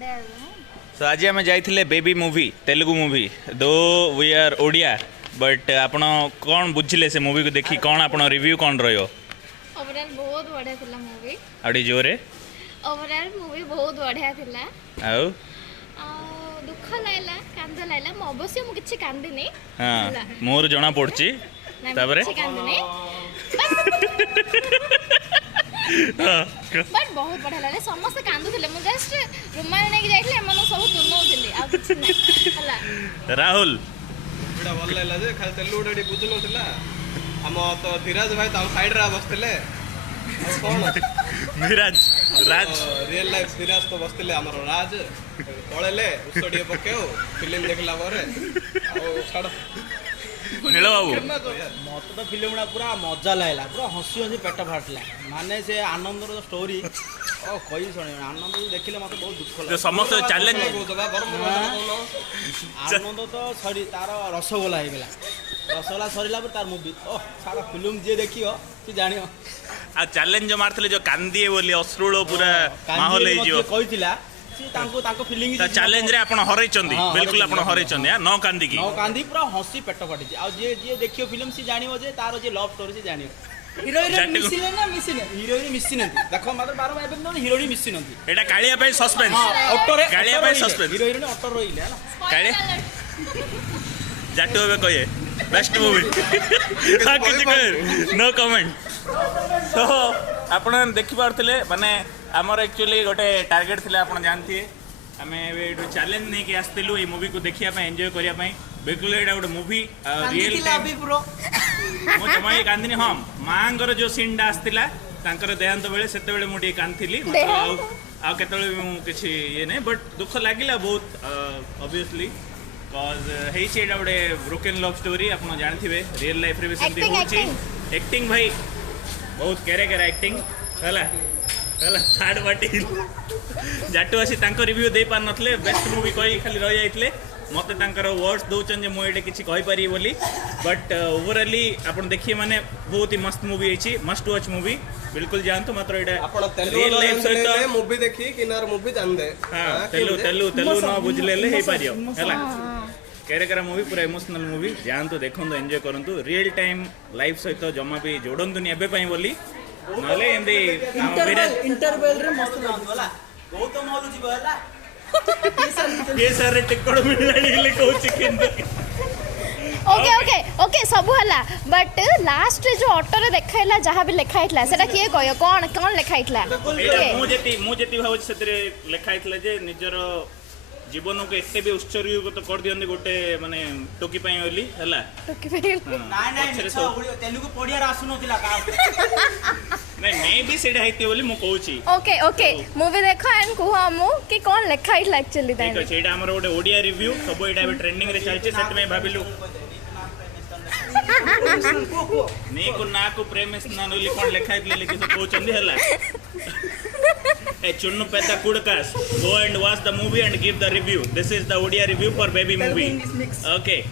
सो आज आम जाइए बेबी मूवी तेलुगु मूवी दो वी आर ओडिया बट आपण कौन बुझिले से मूवी को देखी कौन आपण रिव्यू कौन रहियो ओवरऑल बहुत बढ़िया थिला मूवी आड़ी जोरे ओवरऑल मूवी बहुत बढ़िया थिला आउ दुख लागला कांद लागला म अवश्य मु किछि कांदिनी हां मोर जणा पड़ची ताबरे कांदिनी बट बहुत बढ़िया लागला समस्त कांदुथिले मु जस्ट रुमाल नै जाइथिले एमनो सब तुनौथिले आ किछि नै हला राहुल एटा भल लागला जे खाली तेलु उडी बुझु नथिला हम तो धीराज भाई तो साइड रा बसथिले कौन मिराज राज रियल लाइफ धीराज तो बसथिले हमर राज पळेले उस्तडिए पकेओ फिल्म देखला परे आ छाड़ नील बाबू मत तो फिल्म पूरा मजा लागला पूरा हसी हसी पेट फाटला माने से आनंदर स्टोरी ओ कई सुने आनंद देखिले मत बहुत दुख लागला समस्त चैलेंज आनंद तो सरी तार रसगोला हे गेला रसगोला सरीला पर तार मूवी ओ सारा फिल्म जे देखियो तू जानियो आ चैलेंज जो मारथले जो कांदी बोली अश्रुल पूरा माहौल हे जो कहितिला ताको फीलिंग चैलेंज रे आपण हरै चंदी बिल्कुल आपण हरै चंदी न कांदी की न कांदी पूरा हसी पेट फाटी आ जे जे देखियो फिल्म से जानियो जे तार जे लव स्टोरी से जानियो हीरोइन मिसिले ना मिसिले हीरोइन मिसिनंती देखो मात्र 12 एबे न हीरोइन मिसिनंती एटा कालिया पे सस्पेंस ऑटो रे कालिया पे सस्पेंस हीरोइन ऑटो रोइले हला काले जाटू बे कहे बेस्ट मूवी हां किछ कहे नो कमेंट सो आपण देखि पारथले माने हमर एक्चुअली गोटे टार्गेट थिले आपण जानथि आमे एटो चैलेंज नै कि आस्तिलु ए मूवी को देखिया पे एन्जॉय करिया पे बिल्कुल एटा गोटे मूवी रियल टाइम मो जमाई कांदिनी हम मांगर जो सीन आस्तिला तांकर देहांत बेले सेते बेले मोटी कांथिली आ केतले मु किछि ये नै बट दुख लागिला बहुत ऑब्वियसली कॉज हे एटा गोटे ब्रोकन लव स्टोरी आपण जानथिबे रियल लाइफ रे भी सेमती होची एक्टिंग भाई बहुत केरे केरे एक्टिंग हला हला थर्ड पार्टी जाटू आसी तांको रिव्यू दे पार नथले बेस्ट मूवी कहि खाली रह जाइतले मते तांकर वर्ड्स दउचन जे मो एटे किछि कहि पारी बोली बट ओवरऑली आपण देखिए माने बहुत ही मस्त मूवी हेची मस्ट वॉच मूवी बिल्कुल जानतो मात्र एटा आपण रियल लाइफ सहित मूवी देखि किनार मूवी जान दे हां तेलु न बुझले ले हे पारियो हला केरे केरे मूवी पूरा इमोशनल मूवी जानतो देखंतो एन्जॉय करंतो रियल टाइम लाइफ सहित जमा भी जोडंतुनी एबे पई बोली नले एंदी इंटरवल रे मस्त लागला बहुत मौलू जीव हला के सर टिकट मिललानी ले कहू चिकन ओके ओके ओके सब हला बट लास्ट रे जो ऑटो रे देखाइला जहां भी लिखाइतला सेटा किए कहियो कोन कोन लिखाइतला मु जेती भाव सेतरे लिखाइतला जे निजर जीवन को एते भी उत्सर्ग तो कर दियंदी गोटे माने टोकी पई होली हला टोकी पे तेलुगु पडिया आसु नथिला का नहीं मैं भी सेडा हेती बोली मु कहूची ओके ओके मूवी देखो एंड को हमु कि कोन लिखाइतला एक्चुअली ठीक है सेडा हमर गोटे ओडिया रिव्यू सब एटा भी ट्रेंडिंग रे चलचे सेट में भाबिलु नीकु नाकु प्रेम स्नान होली कोन लिखाइतले लेकि तो कहउचंदी हला Hey, Chunnu Peta Kudakas, go and watch the movie and give the review. This is the Odia review for Baby movie. Okay.